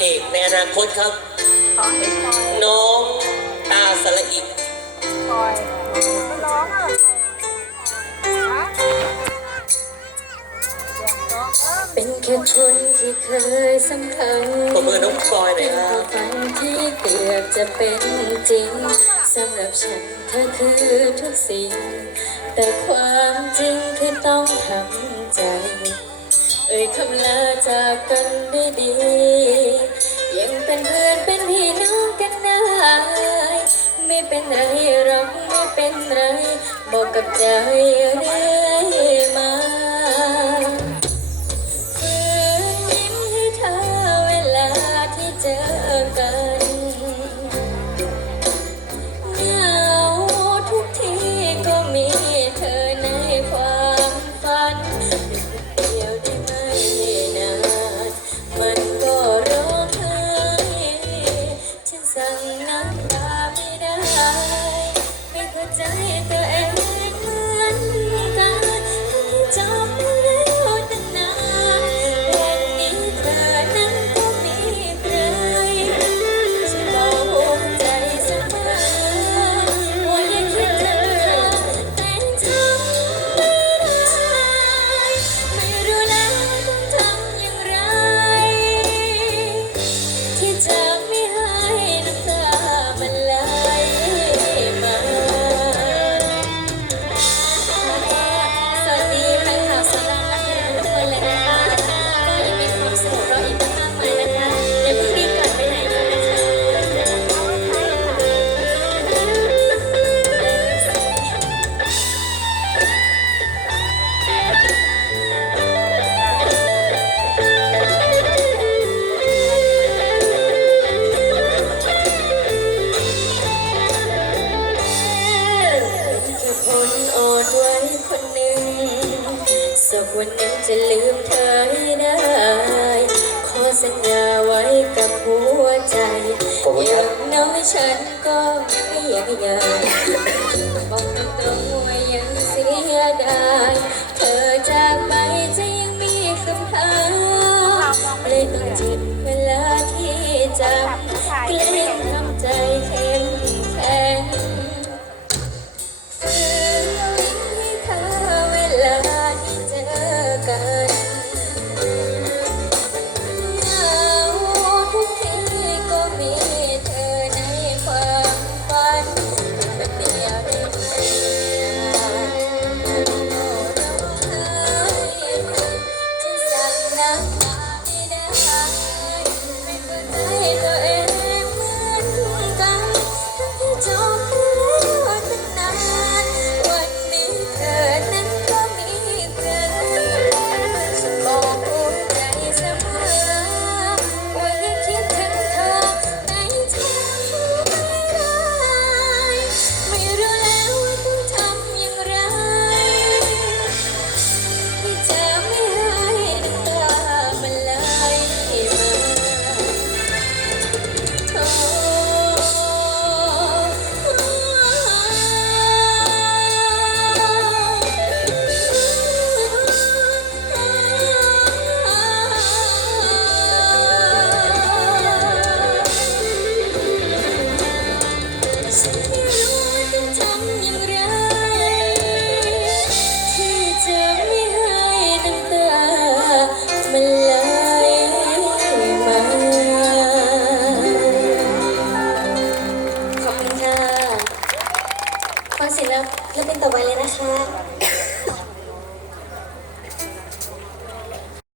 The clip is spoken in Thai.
เอกในอนาคตครับ ขอให้คอยน้องตาสละอิกคอยไม่ร้องอะฮะเสียงร้องเออเป็นแค่คนที่เคยสำคัญตบมือน้องพลอยหน่เป็อยนคครัวาบมฝันที่เกือบจะเป็นจริงสำหรับฉันเธอคือทุกสิ่ง แต่ความจริงที่ต้องทำใจ เอ่ยคำลาจากกันได้ดี ยังเป็นเพื่อนเป็นพี่น้องกันได้ไม่เป็นไรหรอกไม่เป็นไรบอกกับใจเรื่อย วันหนึ่งจะลืมเธอให้ได้ ขอสัญญาไว้กับหัวใจขอบคุณอครัย่าบงน้อยฉันก็ไม่อยากยาย ฉันไม่รู้าต้องทำอย่างไร ที่จะไม่ให้น้ำตามันไหลมา ขอบคุณค่ะฟังเสร็จแล้วแล้วเป็นต่อไปเลยนะคะ